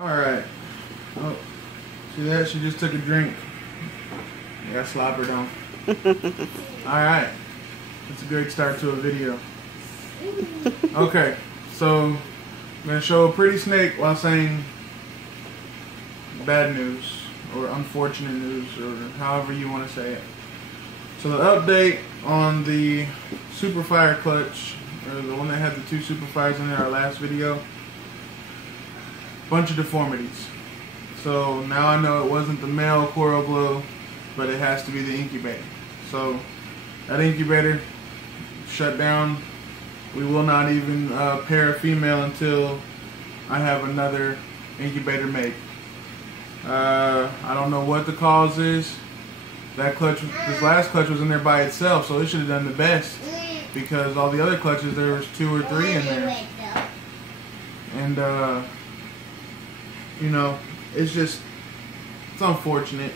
Alright. Oh, see that? She just took a drink. I got slobbered on. Alright. That's a great start to a video. Okay, so I'm going to show a pretty snake while saying bad news or unfortunate news or however you want to say it. So the update on the super fire clutch, or the one that had the two super fires in our last video, bunch of deformities. So now I know it wasn't the male coral glow, but it has to be the incubator. So that incubator shut down. We will not even pair a female until I have another incubator made. I don't know what the cause is. That clutch, this last clutch was in there by itself, so it should have done the best, because all the other clutches there was 2 or 3 in there. And you know, it's unfortunate.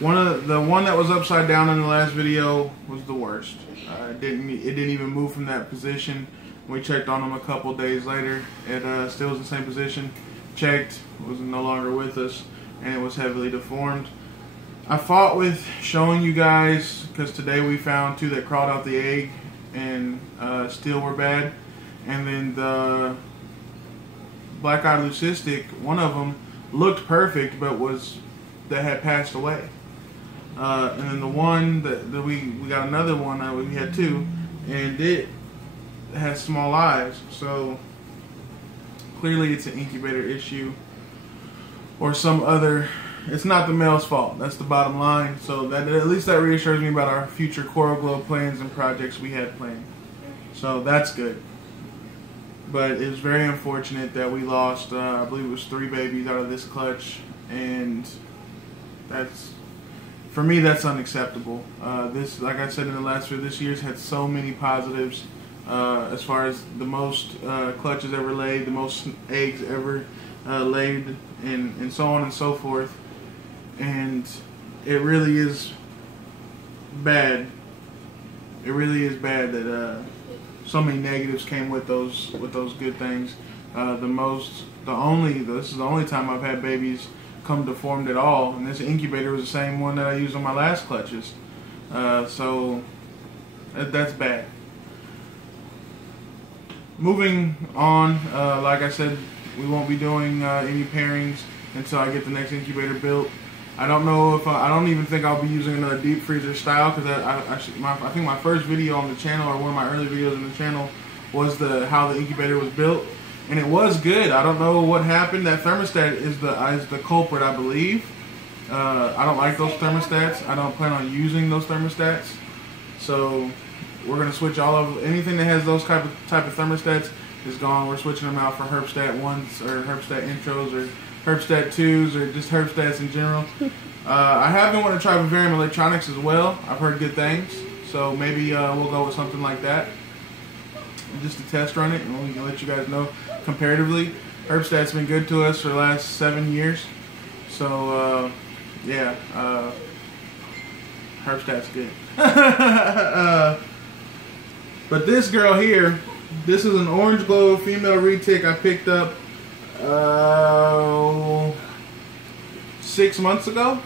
The one that was upside down in the last video was the worst. It didn't even move from that position. We checked on them a couple days later. It still was in the same position. Checked, was no longer with us, and it was heavily deformed. I fought with showing you guys, because today we found 2 that crawled out the egg and still were bad. And then the black-eyed leucistic, one of them looked perfect, but that had passed away. And then the one that we got another one, we had 2, and it has small eyes. So clearly it's an incubator issue or some other. It's not the male's fault. That's the bottom line. So that at least that reassures me about our future coral glow plans and projects we had planned. So that's good. But it was very unfortunate that we lost, I believe it was 3 babies out of this clutch, and for me, that's unacceptable. This, like I said in the last video, this year's had so many positives, as far as the most clutches ever laid, the most eggs ever laid, and so on and so forth. And it really is bad. It really is bad that so many negatives came with those good things. This is the only time I've had babies come deformed at all, and this incubator was the same one that I used on my last clutches. So that's bad. Moving on, like I said, we won't be doing any pairings until I get the next incubator built. I don't know if I don't even think I'll be using another deep freezer style, because I think my first video on the channel, or one of my early videos on the channel, was how the incubator was built, and it was good. I don't know what happened. That thermostat is the culprit, I believe. I don't like those thermostats. I don't plan on using those thermostats. So we're gonna switch anything that has those type of thermostats is gone. We're switching them out for Herbstat 1s or Herbstat Intros or Herbstat 2s or just Herbstats in general. I have been wanting to try Vivarium Electronics as well. I've heard good things, so maybe we'll go with something like that, just to test run it, and we can let you guys know comparatively. Herbstat's been good to us for the last 7 years, so yeah, Herbstat's good. But this girl here, this is an orange glow female retic I picked up 6 months ago,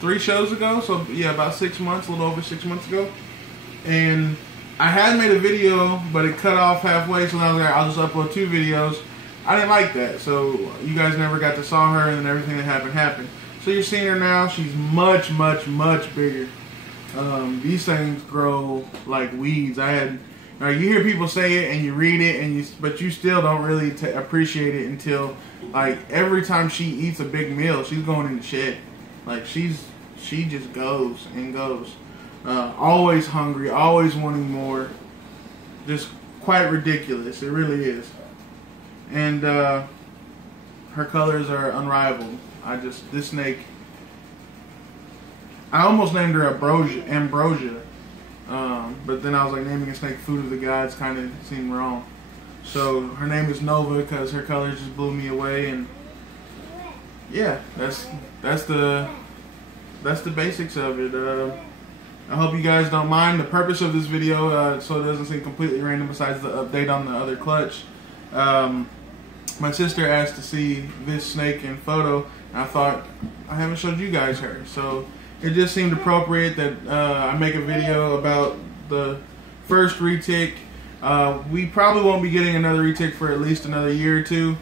3 shows ago. So yeah, about 6 months, a little over 6 months ago. And I had made a video, but it cut off halfway, so I was like, I'll just upload 2 videos. I didn't like that, so you guys never got to saw her, and then everything that happened. So you're seeing her now. She's much, much, much bigger. These things grow like weeds. You hear people say it and you read it, but you still don't really appreciate it until, like, every time she eats a big meal, she's going in the shed. Like, she just goes and goes. Always hungry, always wanting more. Just quite ridiculous. It really is. And her colors are unrivaled. This snake, I almost named her Ambrosia. But then I was like, naming a snake Food of the Gods kind of seemed wrong. So her name is Nova because her colors just blew me away, and yeah, that's the basics of it. I hope you guys don't mind. The purpose of this video, so it doesn't seem completely random besides the update on the other clutch, my sister asked to see this snake in photo, and I thought, I haven't showed you guys her. So it just seemed appropriate that I make a video about the first retic. We probably won't be getting another retic for at least another year or two.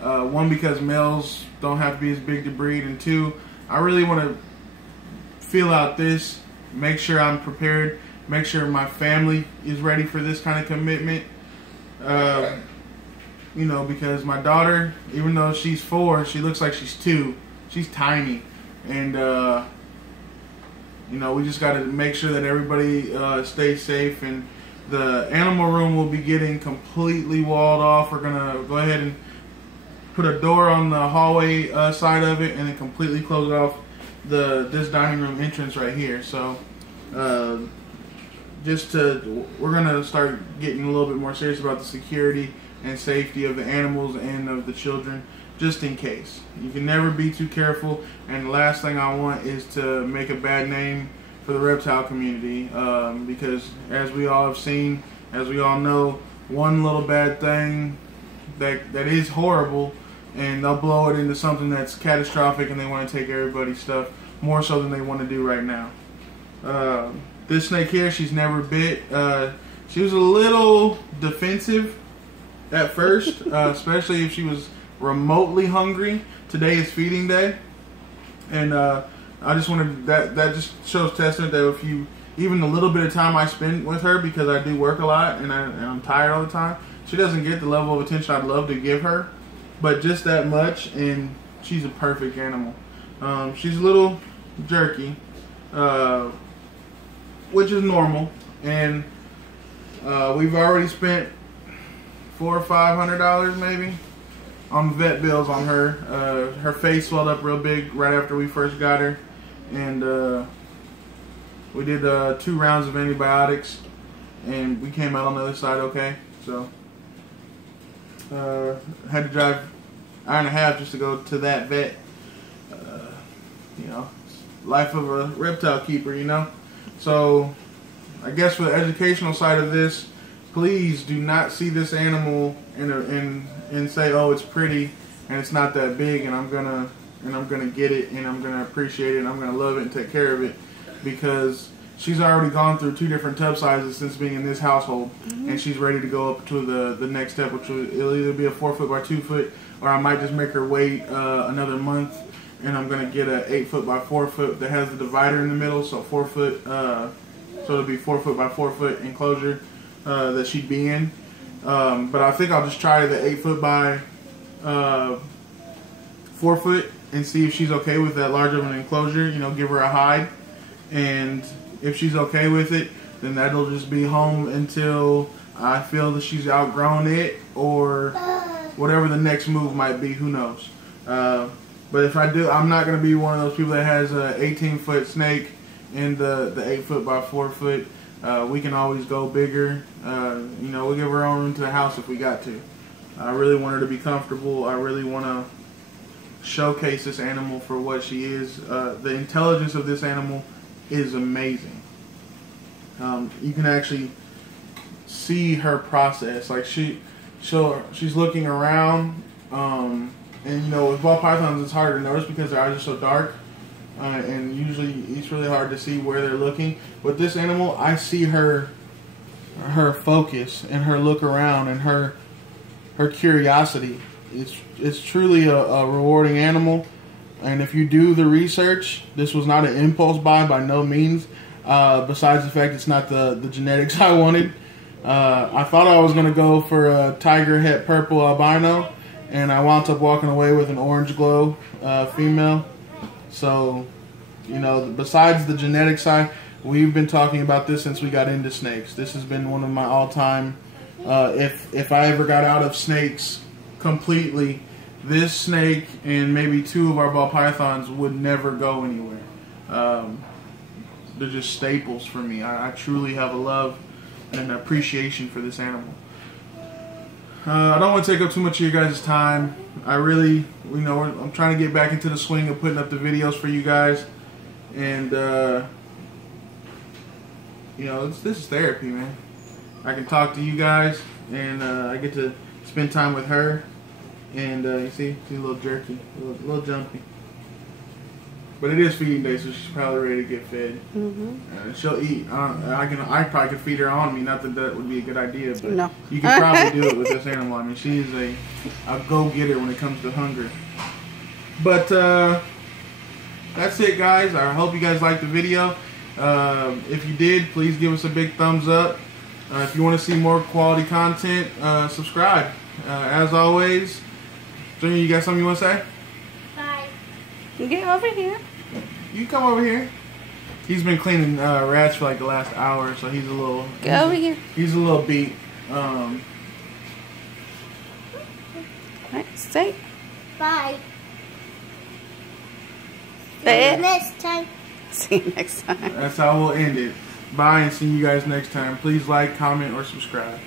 One, because males don't have to be as big to breed, and two, I really want to feel out this, make sure I'm prepared, make sure my family is ready for this kind of commitment. You know, because my daughter, even though she's 4, she looks like she's 2. She's tiny, and you know, we just got to make sure that everybody stays safe. And the animal room will be getting completely walled off. We're gonna go ahead and put a door on the hallway side of it, and then completely close off this dining room entrance right here. So we're gonna start getting a little bit more serious about the security and safety of the animals and of the children, just in case. You can never be too careful, and the last thing I want is to make a bad name for the reptile community, because as we all have seen, as we all know, one little bad thing that is horrible, and they'll blow it into something that's catastrophic, and they want to take everybody's stuff more so than they want to do right now. This snake here, she's never bit. She was a little defensive at first, especially if she was remotely hungry. Today is feeding day, and I just wanted that just shows testament that if you, even the little bit of time I spend with her, because I do work a lot and I'm tired all the time, she doesn't get the level of attention I'd love to give her, but just that much, and she's a perfect animal. She's a little jerky, which is normal, and we've already spent $400 or $500 maybe on vet bills on her. Her face swelled up real big right after we first got her, and we did 2 rounds of antibiotics, and we came out on the other side okay. So had to drive an hour and a half just to go to that vet. You know, life of a reptile keeper, you know. So I guess for the educational side of this, please do not see this animal and say, oh, it's pretty and it's not that big, and I'm gonna get it, and I'm gonna appreciate it, and I'm gonna love it and take care of it, because she's already gone through 2 different tub sizes since being in this household, and she's ready to go up to the next step, which it'll either be a 4 foot by 2 foot, or I might just make her wait another month, and I'm gonna get a 8 foot by 4 foot that has the divider in the middle, so 4 foot. So it'll be 4 foot by 4 foot enclosure that she'd be in. But I think I'll just try the 8 foot by 4 foot and see if she's okay with that large of an enclosure. You know, give her a hide, and if she's okay with it, then that'll just be home until I feel that she's outgrown it, or whatever the next move might be. Who knows? But if I do, I'm not going to be one of those people that has a 18-foot snake in the 8 foot by 4 foot. We can always go bigger. You know, we'll give her own room to the house if we got to. I really want her to be comfortable. I really want to showcase this animal for what she is. The intelligence of this animal is amazing. You can actually see her process. Like she's looking around, and you know, with ball pythons it's hard to notice because their eyes are so dark. And usually it's really hard to see where they're looking. With this animal, I see her focus and her look around and her curiosity. It's truly a rewarding animal. And if you do the research, this was not an impulse buy by no means. Besides the fact it's not the genetics I wanted. I thought I was going to go for a tiger het purple albino, and I wound up walking away with an orange glow female. So, you know, besides the genetic side, we've been talking about this since we got into snakes. This has been one of my all-time, if I ever got out of snakes completely, this snake and maybe 2 of our ball pythons would never go anywhere. They're just staples for me. I truly have a love and an appreciation for this animal. I don't want to take up too much of your guys' time. I really, you know, I'm trying to get back into the swing of putting up the videos for you guys, and you know, this is therapy, man. I can talk to you guys, and I get to spend time with her, And you see a little jerky, a little jumpy. But it is feeding day, so she's probably ready to get fed. She'll eat. I probably could feed her on me. Not that that would be a good idea, but no. You can probably do it with this animal. I mean, she is a go-getter when it comes to hunger. But that's it, guys. I hope you guys liked the video. If you did, please give us a big thumbs up. If you want to see more quality content, subscribe. As always, Junior, you got something you want to say? Bye. Get over here. You come over here. He's been cleaning rats for like the last hour, so he's a little. Get over here. He's a little beat. Alright, say. Bye. Say it. Next time. See you next time. That's how we'll end it. Bye, and see you guys next time. Please like, comment, or subscribe.